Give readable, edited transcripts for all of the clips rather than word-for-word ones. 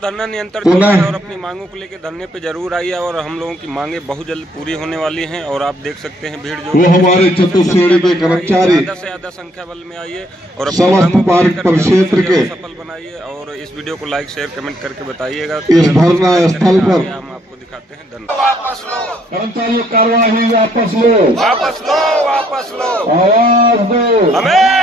धरना नियंत्रण चल रहा है और अपनी मांगों को लेकर धरने पे जरूर आइए और हम लोगों की मांगे बहुत जल्द पूरी होने वाली हैं। और आप देख सकते हैं भीड़ जो वो हमारे चतुश्रेणी के कर्मचारी ज्यादा से ज्यादा संख्या बल में आइए और समस्त पार्क परिक्षेत्र के सफल बनाइए और इस वीडियो को लाइक शेयर कमेंट करके बताइएगा। इस धरना स्थल पर हम आपको दिखाते हैं। धन्यवाद। वापस लो कर्मचारियों कार्यवाही, वापस लो, वापस लो, वापस लो, आवाज दो। हमें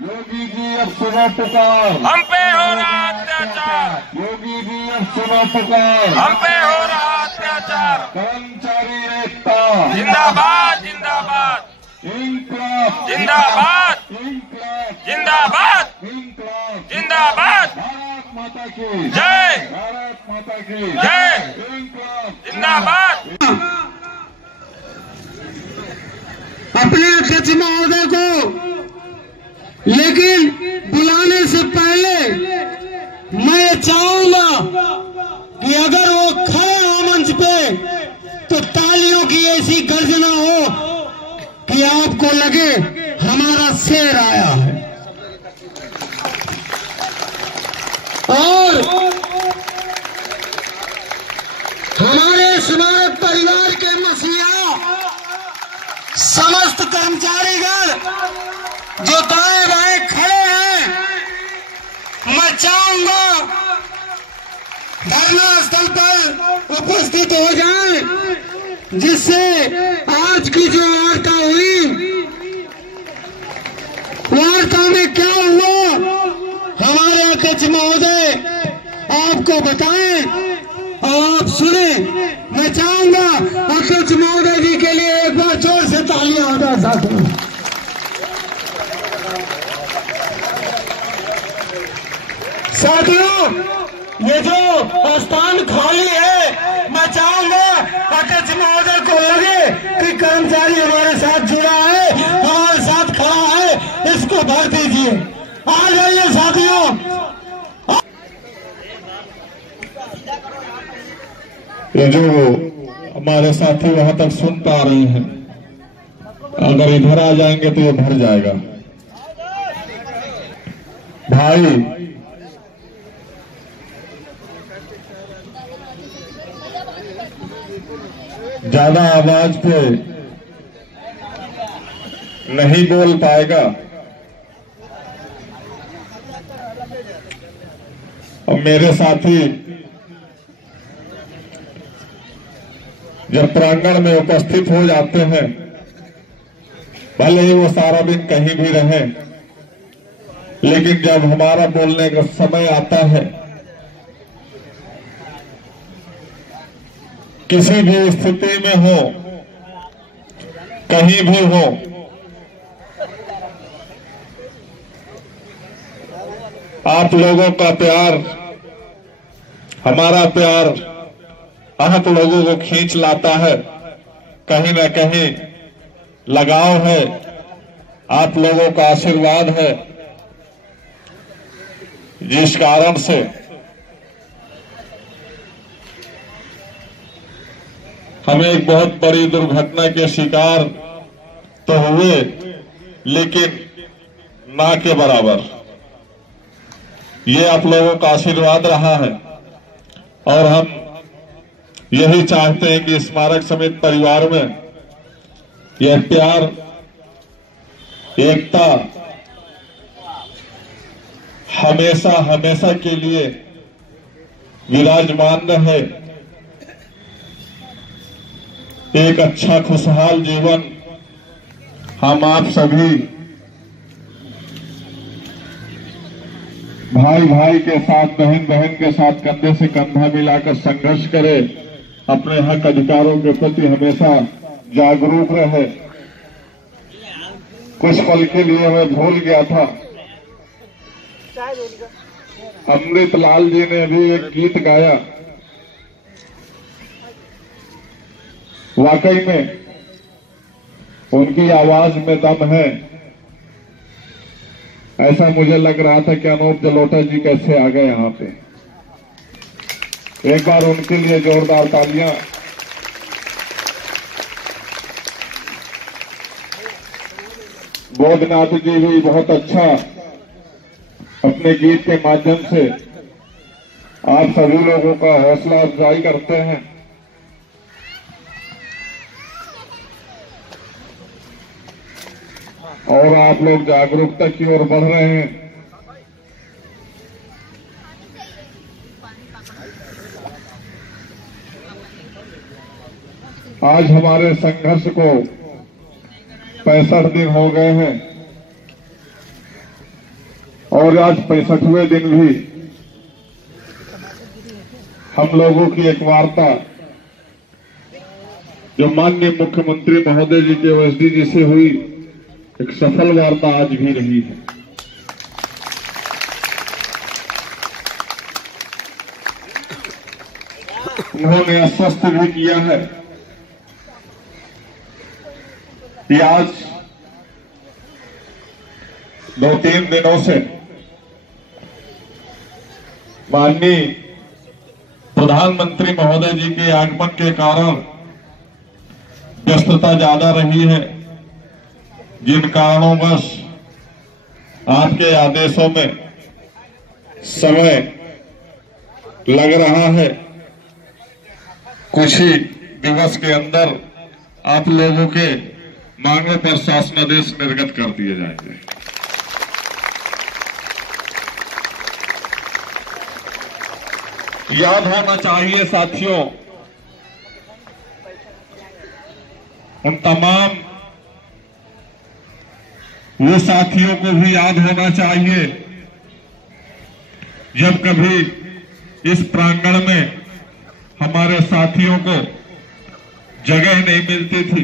योगी जी अब सुनो पुकार, हम पे हो रहा अत्याचार, योगी जी अब सुनो पुकार, हम पे हो रहा अत्याचार। कर्मचारी एकता जिंदाबाद, जिंदाबाद, इंकलाब, जिंदाबाद, इंकलाब, जिंदाबाद, इंकलाब, जिंदाबाद। भारत माता की जय, भारत माता की जय, इंकलाब, जिंदाबाद। अपने अध्यक्ष महोदय को लेकिन बुलाने से पहले मैं चाहूंगा कि अगर वो खड़े हो मंच पे तो तालियों की ऐसी गर्जना हो कि आपको लगे हमारा शेर आया है। और हमारे स्मारक परिवार के मसीहा समस्त कर्मचारीगण जो दाएं बाएं खड़े हैं, मैं चाहूंगा धरना स्थल पर उपस्थित हो जाएं, जिससे आज की जो वार्ता हुई, वार्ता में क्या हुआ हमारे अध्यक्ष महोदय आपको बताएं और आप सुने। मैं चाहूंगा अध्यक्ष महोदय जी के लिए एक बार जोर से तालियां हो जाए साथियों। साथियों, ये जो स्थान खाली है, मैं चाहूंगा अध्यक्ष महोदय को लगे कि कर्मचारी हमारे साथ जुड़ा है, हमारे साथ खड़ा है, इसको भर दीजिए। आ जाइए साथियों। ये जो हमारे साथी वहां तक सुन पा रहे हैं, अगर इधर आ जाएंगे तो ये भर जाएगा। भाई, ज्यादा आवाज पे नहीं बोल पाएगा और मेरे साथी जब प्रांगण में उपस्थित हो जाते हैं, भले ही वो सारा दिन कहीं भी रहे, लेकिन जब हमारा बोलने का समय आता है, किसी भी स्थिति में हो, कहीं भी हो, आप लोगों का प्यार, हमारा प्यार आप लोगों को खींच लाता है। कहीं न कहीं लगाव है, आप लोगों का आशीर्वाद है, जिस कारण से हम एक बहुत बड़ी दुर्घटना के शिकार तो हुए, लेकिन ना के बराबर ये आप लोगों का आशीर्वाद रहा है। और हम यही चाहते हैं कि स्मारक समिति परिवार में यह प्यार, एकता हमेशा हमेशा के लिए विराजमान रहे। एक अच्छा खुशहाल जीवन हम आप सभी भाई भाई के साथ, बहन बहन के साथ कंधे से कंधा मिलाकर संघर्ष करें, अपने हक अधिकारों के प्रति हमेशा जागरूक रहे। कुछ पल के लिए मैं भूल गया था, अमृतलाल जी ने भी एक गीत गाया, वाकई में उनकी आवाज में दम है। ऐसा मुझे लग रहा था कि अनूप जलोटा जी कैसे आ गए यहाँ पे। एक बार उनके लिए जोरदार तालियां। बोधनाथ जी भी बहुत अच्छा अपने गीत के माध्यम से आप सभी लोगों का हौसला अफजाई करते हैं। और आप लोग जागरूकता की ओर बढ़ रहे हैं। आज हमारे संघर्ष को 65 दिन हो गए हैं और आज 65वें दिन भी हम लोगों की एक वार्ता जो माननीय मुख्यमंत्री महोदय जी के ओएसडी जी से हुई, एक सफल वार्ता आज भी रही है। उन्होंने आश्वस्त भी किया है कि आज 2-3 दिनों से माननीय प्रधानमंत्री महोदय जी के आगमन के कारण व्यस्तता ज्यादा रही है, जिन कारणोंवश आपके आदेशों में समय लग रहा है। कुछ ही दिवस के अंदर आप लोगों के मांगों पर शासनादेश निर्गत कर दिए जाएंगे। याद होना चाहिए साथियों, उन तमाम वो साथियों को भी याद होना चाहिए जब कभी इस प्रांगण में हमारे साथियों को जगह नहीं मिलती थी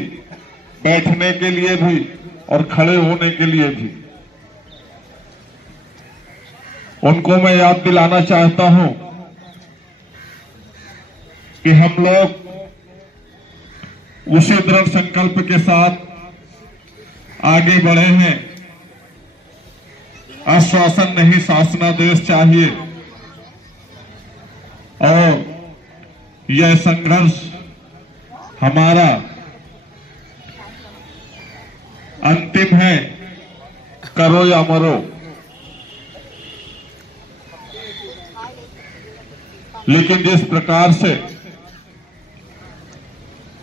बैठने के लिए भी और खड़े होने के लिए भी। उनको मैं याद दिलाना चाहता हूं कि हम लोग उसी दृढ़ संकल्प के साथ आगे बढ़े हैं। आश्वासन नहीं, शासनादेश चाहिए। और यह संघर्ष हमारा अंतिम है, करो या मरो। लेकिन जिस प्रकार से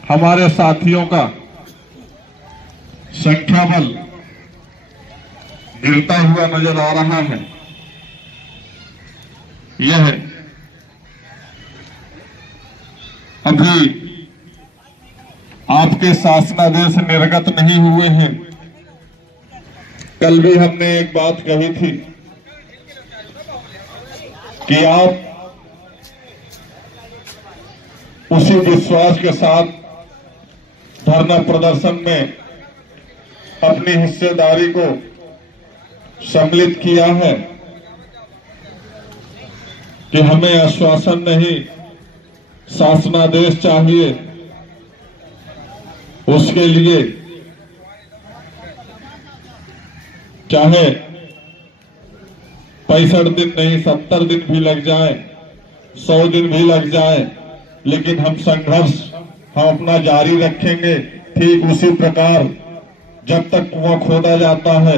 हमारे साथियों का संख्या बल गिरता हुआ नजर आ रहा है, यह अभी आपके शासनादेश निर्गत नहीं हुए हैं। कल भी हमने एक बात कही थी कि आप उसी विश्वास के साथ धरना प्रदर्शन में अपनी हिस्सेदारी को सम्मिलित किया है कि हमें आश्वासन नहीं, शासनादेश चाहिए। उसके लिए चाहे 65 दिन नहीं 70 दिन भी लग जाए, 100 दिन भी लग जाए, लेकिन हम संघर्ष हम अपना जारी रखेंगे। ठीक उसी प्रकार जब तक कुआं खोदा जाता है,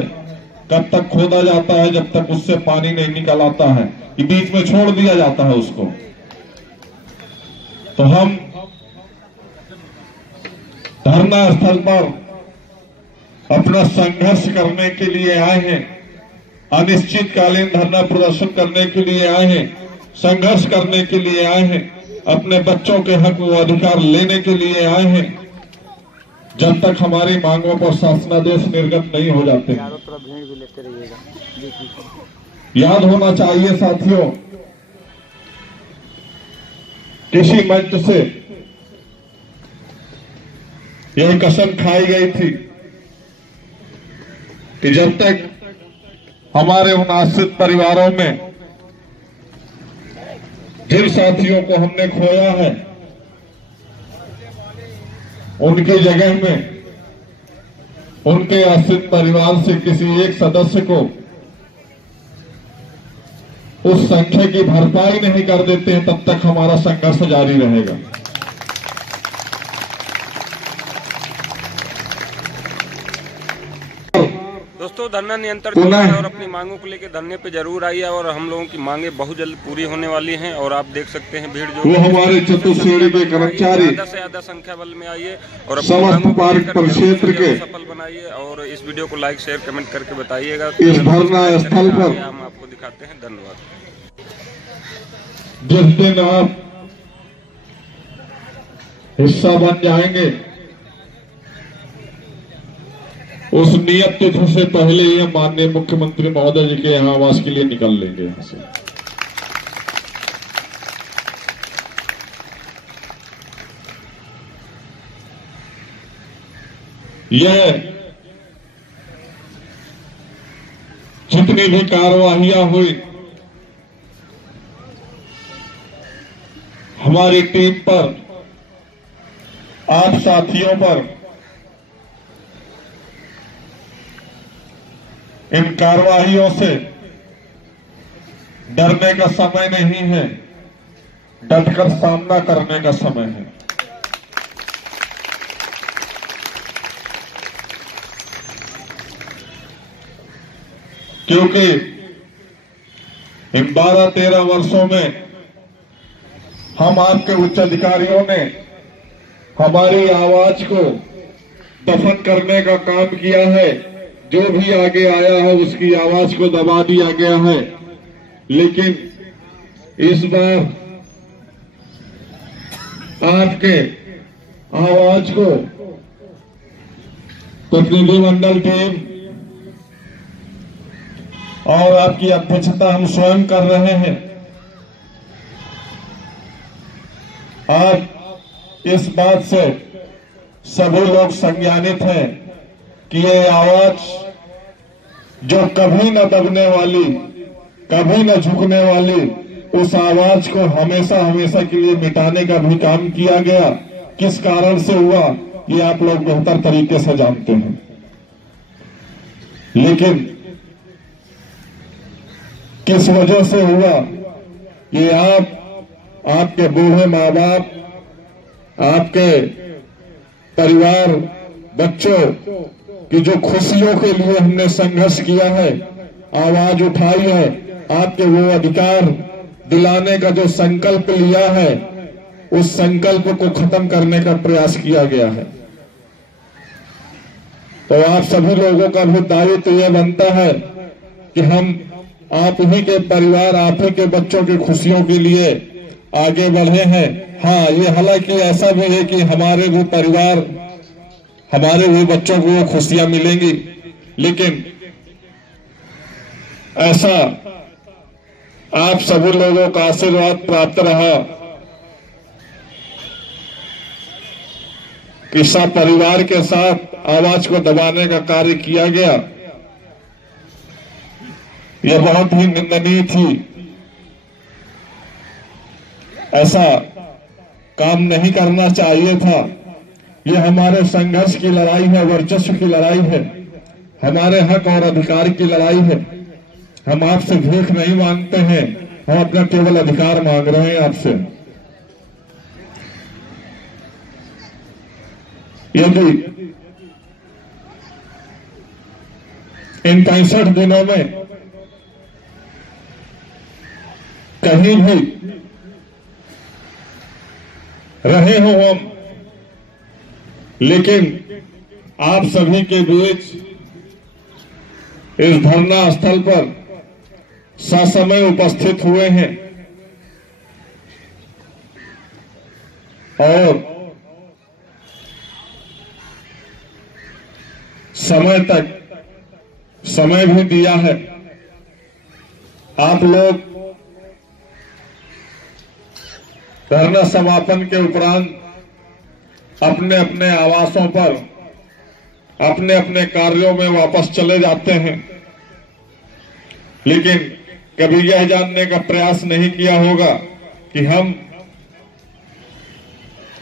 कब तक खोदा जाता है? जब तक उससे पानी नहीं निकल आता है, कि बीच में छोड़ दिया जाता है उसको। तो हम धरना स्थल पर अपना संघर्ष करने के लिए आए हैं, अनिश्चितकालीन धरना प्रदर्शन करने के लिए आए हैं, संघर्ष करने के लिए आए हैं, अपने बच्चों के हक व अधिकार लेने के लिए आए हैं। जब तक हमारी मांगों पर शासनादेश निर्गत नहीं हो जाते। याद होना चाहिए साथियों, किसी मंच से यह कसम खाई गई थी कि जब तक हमारे उन आश्रित परिवारों में जिन साथियों को हमने खोया है, उनकी जगह में उनके आश्रित परिवार से किसी एक सदस्य को उस संख्या की भरपाई नहीं कर देते हैं, तब तक हमारा संघर्ष जारी रहेगा। दोस्तों धरना निरंतर चल रहा है और अपनी मांगों को लेकर धरने पे जरूर आइए और हम लोगों की मांगे बहुत जल्द पूरी होने वाली हैं। और आप देख सकते हैं भीड़ जो वो हमारे चतुश्रेणी के कर्मचारी ज्यादा से ज्यादा संख्या बल में आइए और समस्त पार्क परिक्षेत्र के सफल बनाइए। और इस वीडियो को लाइक शेयर कमेंट करके बताइएगा। इस धरना स्थल पर हम आपको दिखाते हैं। धन्यवाद। जिस दिन आप हिस्सा बन जाएंगे उस नियत तिथि से पहले ही माननीय मुख्यमंत्री महोदय जी के यहाँ आवास के लिए निकल लेंगे यहाँ से। यह जितनी भी कार्यवाहियां हुई हमारी टीम पर, आप साथियों पर, इन कार्यवाहियों से डरने का समय नहीं है, डटकर सामना करने का समय है। क्योंकि इन 12-13 वर्षों में हम आपके उच्च अधिकारियों ने हमारी आवाज को दफन करने का काम किया है। जो भी आगे आया है उसकी आवाज को दबा दिया गया है। लेकिन इस बार आपके आवाज को प्रतिनिधिमंडल टीम और आपकी अध्यक्षता हम स्वयं कर रहे हैं। आप इस बात से सभी लोग संज्ञानित हैं कि ये आवाज जो कभी न दबने वाली, कभी न झुकने वाली, उस आवाज को हमेशा हमेशा के लिए मिटाने का भी काम किया गया। किस कारण से हुआ ये आप लोग बेहतर तरीके से जानते हैं। लेकिन किस वजह से हुआ ये आपके बूढ़े माँ बाप, आपके परिवार, बच्चों की जो खुशियों के लिए हमने संघर्ष किया है, आवाज उठाई है, आपके वो अधिकार दिलाने का जो संकल्प लिया है, उस संकल्प को खत्म करने का प्रयास किया गया है। तो आप सभी लोगों का भी दायित्व यह बनता है कि हम आप ही के परिवार, आप ही के बच्चों की खुशियों के लिए आगे बढ़े हैं। हाँ, ये हालांकि ऐसा भी है कि हमारे भी परिवार, हमारे भी बच्चों को वो खुशियां मिलेंगी, लेकिन ऐसा आप सभी लोगों का आशीर्वाद प्राप्त रहा कि सब परिवार के साथ आवाज को दबाने का कार्य किया गया। यह बहुत ही निंदनीय थी। ऐसा काम नहीं करना चाहिए था। यह हमारे संघर्ष की लड़ाई है, वर्चस्व की लड़ाई है, हमारे हक और अधिकार की लड़ाई है। हम आपसे भीख नहीं मांगते हैं, हम अपना केवल अधिकार मांग रहे हैं आपसे। यदि इन 65 दिनों में कहीं भी रहे हो हम, लेकिन आप सभी के बीच इस धरना स्थल पर ससमय उपस्थित हुए हैं और समय तक समय भी दिया है। आप लोग धरना समापन के उपरांत अपने अपने आवासों पर अपने अपने कार्यों में वापस चले जाते हैं, लेकिन कभी यह जानने का प्रयास नहीं किया होगा कि हम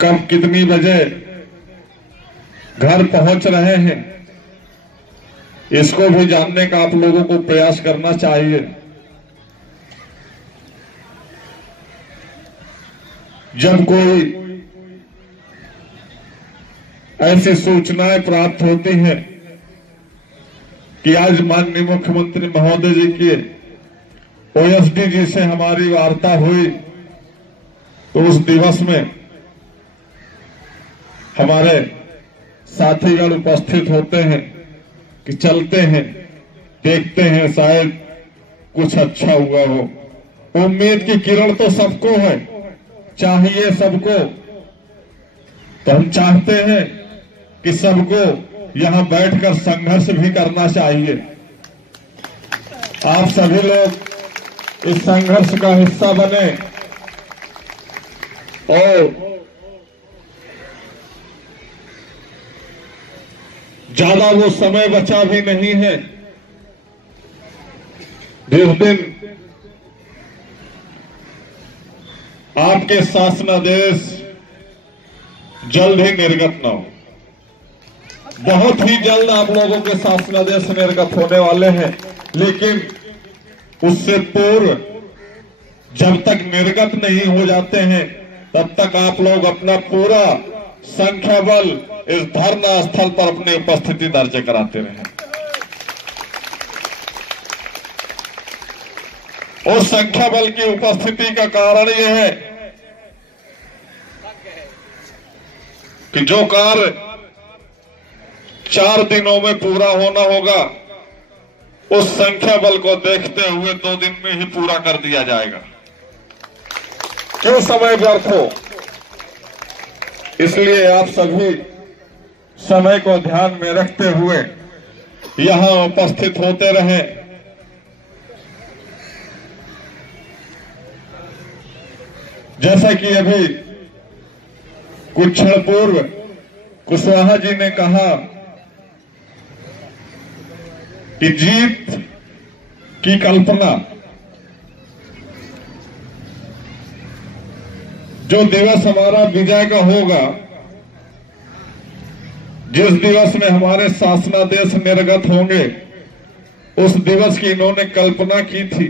कब कितनी बजे घर पहुंच रहे हैं। इसको भी जानने का आप लोगों को प्रयास करना चाहिए। जब कोई ऐसी सूचनाएं प्राप्त होती हैं कि आज माननीय मुख्यमंत्री महोदय जी की ओएसडी जी से हमारी वार्ता हुई, तो उस दिवस में हमारे साथीगण उपस्थित होते हैं कि चलते हैं, देखते हैं, शायद कुछ अच्छा हुआ हो। उम्मीद की किरण तो सबको है, चाहिए सबको, तो हम चाहते हैं कि सबको यहां बैठकर संघर्ष भी करना चाहिए। आप सभी लोग इस संघर्ष का हिस्सा बने और ज्यादा वो समय बचा भी नहीं है जिस दिन आपके शासनादेश जल्द ही निर्गत न हो। बहुत ही जल्द आप लोगों के शासनादेश निर्गत होने वाले हैं, लेकिन उससे पूर्व जब तक निर्गत नहीं हो जाते हैं तब तक आप लोग अपना पूरा संख्या बल इस धरना स्थल पर अपनी उपस्थिति दर्ज कराते रहें। उस संख्या बल की उपस्थिति का कारण यह है कि जो कार्य 4 दिनों में पूरा होना होगा, उस संख्या बल को देखते हुए 2 दिन में ही पूरा कर दिया जाएगा। क्यों समय व्यर्थ हो? इसलिए आप सभी समय को ध्यान में रखते हुए यहां उपस्थित होते रहें। जैसा कि अभी कुछ क्षण पूर्व कुशवाहा जी ने कहा कि जीत की कल्पना, जो दिवस हमारा विजय का होगा, जिस दिवस में हमारे शासनादेश निर्गत होंगे, उस दिवस की इन्होंने कल्पना की थी।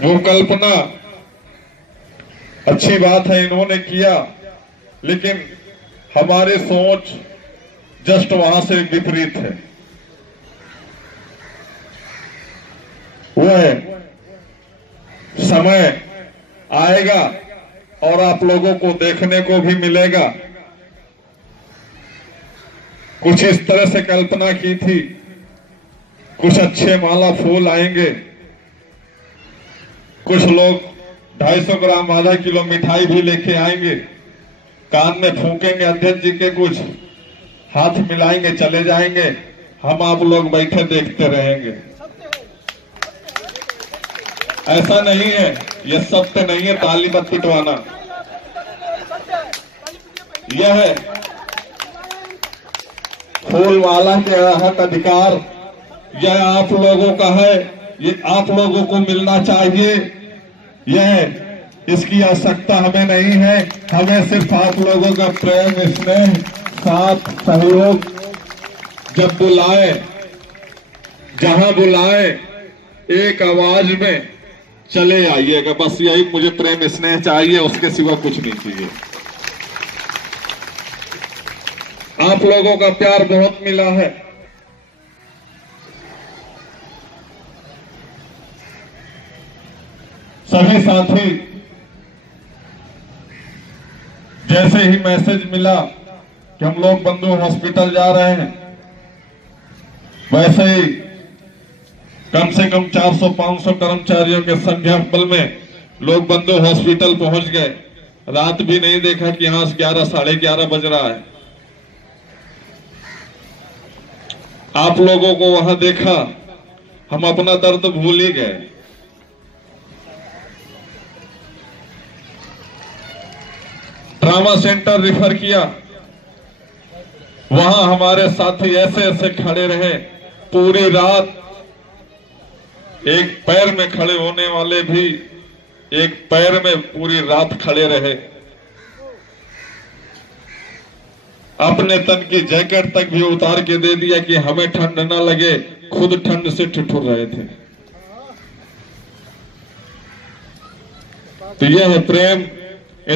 वो कल्पना अच्छी बात है, इन्होंने किया, लेकिन हमारी सोच जस्ट वहां से विपरीत है। वह समय आएगा और आप लोगों को देखने को भी मिलेगा। कुछ इस तरह से कल्पना की थी, कुछ अच्छे माला फूल आएंगे, कुछ लोग 250 ग्राम आधा किलो मिठाई भी लेके आएंगे, कान में फूकेंगे अध्यक्ष जी के, कुछ हाथ मिलाएंगे, चले जाएंगे, हम आप लोग बैठे देखते रहेंगे। ऐसा नहीं है, यह सत्य नहीं है ताली मत पिटवाना। यह है फूलवाला के हक अधिकार, यह आप लोगों का है, ये आप लोगों को मिलना चाहिए। यह इसकी आवश्यकता हमें नहीं है, हमें सिर्फ आप लोगों का प्रेम, स्नेह, साथ, सहयोग। जब बुलाए, जहां बुलाए, एक आवाज में चले आइएगा। बस यही मुझे प्रेम स्नेह चाहिए, उसके सिवा कुछ नहीं चाहिए। आप लोगों का प्यार बहुत मिला है। सभी साथी, जैसे ही मैसेज मिला कि हम लोग बंधु हॉस्पिटल जा रहे हैं, वैसे ही कम से कम 400-500 कर्मचारियों के संख्या बल में लोग बंधु हॉस्पिटल पहुंच गए। रात भी नहीं देखा कि यहां 11 साढ़े 11 बज रहा है। आप लोगों को वहां देखा, हम अपना दर्द भूल ही गए। ट्रामा सेंटर रिफर किया, वहां हमारे साथी ऐसे ऐसे खड़े रहे पूरी रात। एक पैर में खड़े होने वाले भी एक पैर में पूरी रात खड़े रहे। अपने तन की जैकेट तक भी उतार के दे दिया कि हमें ठंड ना लगे, खुद ठंड से ठिठुर रहे थे। तो यह है प्रेम,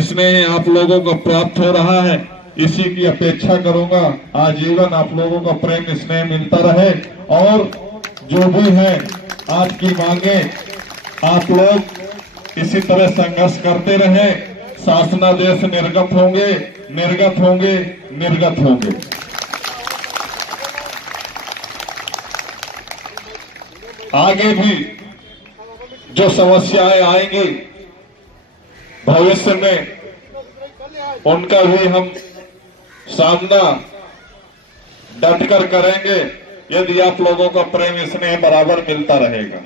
स्नेह आप लोगों को प्राप्त हो रहा है। इसी की अपेक्षा करूंगा। आजीवन आप लोगों का प्रेम स्नेह मिलता रहे और जो भी है आज की मांगे आप लोग इसी तरह संघर्ष करते रहे। शासनादेश निर्गत होंगे, निर्गत होंगे, निर्गत होंगे। आगे भी जो समस्याएं आएंगी भविष्य में उनका भी हम सामना डटकर करेंगे यदि आप लोगों का प्रेम स्नेह बराबर मिलता रहेगा।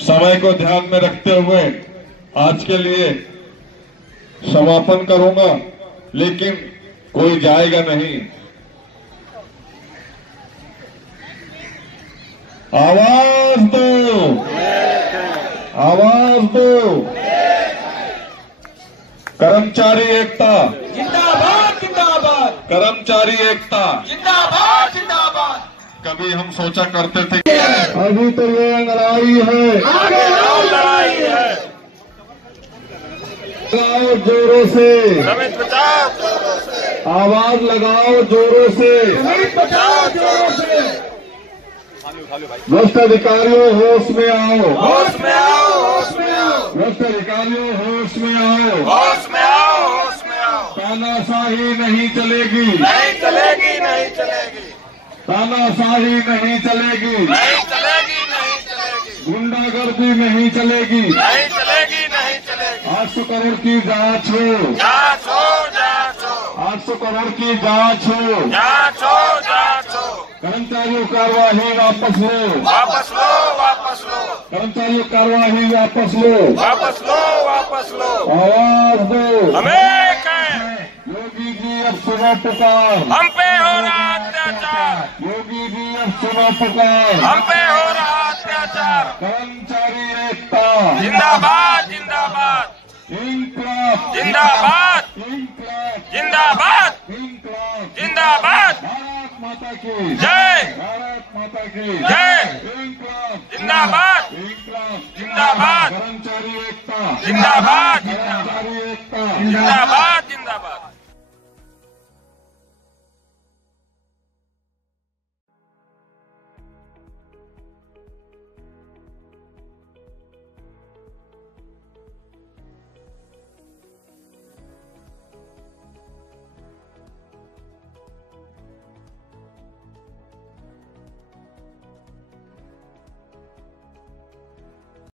समय को ध्यान में रखते हुए आज के लिए समापन करूंगा, लेकिन कोई जाएगा नहीं। आवाज दो, आवाज दो। कर्मचारी एकता जिंदाबाद जिंदाबाद, कर्मचारी एकता जिंदाबाद जिंदाबाद। कभी हम सोचा करते थे अभी तो ये लड़ाई है, आगे लड़ाई है। लगाओ जोरों से, श्रमिक बचाओ, आवाज लगाओ जोरों से। बचाओ जोरों से। भ्रष्ट अधिकारियों होश में आओ, होश में आओ, होश में आओ, भ्रष्ट अधिकारियों होश में आओ। होश में आओ, होश में आओ। तानाशाही नहीं चलेगी, नहीं चलेगी, नहीं चलेगी, तानाशाही नहीं चलेगी, नहीं चलेगी, नहीं चलेगी, गुंडागर्दी नहीं चलेगी। नहीं चलेगी, नहीं चलेगी। 800 करोड़ की जांच हो, जांच हो, जांच हो, 800 करोड़ की जांच हो। जांच हो, जांच हो। कर्मचारियों कार्यवाही वापस लो, वापस लो, वापस लो, कर्मचारियों कार्यवाही वापस लो। वापस लो, वापस लो। आवाज दो, हमें कहें योगी जी अब सुनो पुकार, हम पे हो रहा अत्याचार, योगी जी अब सुनो पुकार। हम पे हो रहा अत्याचार। कर्मचारी एकता जिंदाबाद जिंदाबाद, इंकलाब, जिंदाबाद इंकलाब, जिंदाबाद, इंकलाब। जिंदाबाद। भारत माता की जय, भारत माता की जय। इंकलाब, जिंदाबाद, इंकलाब, जिंदाबाद, कर्मचारी एकता, जिंदाबाद, कर्मचारी एकता। जिंदाबाद।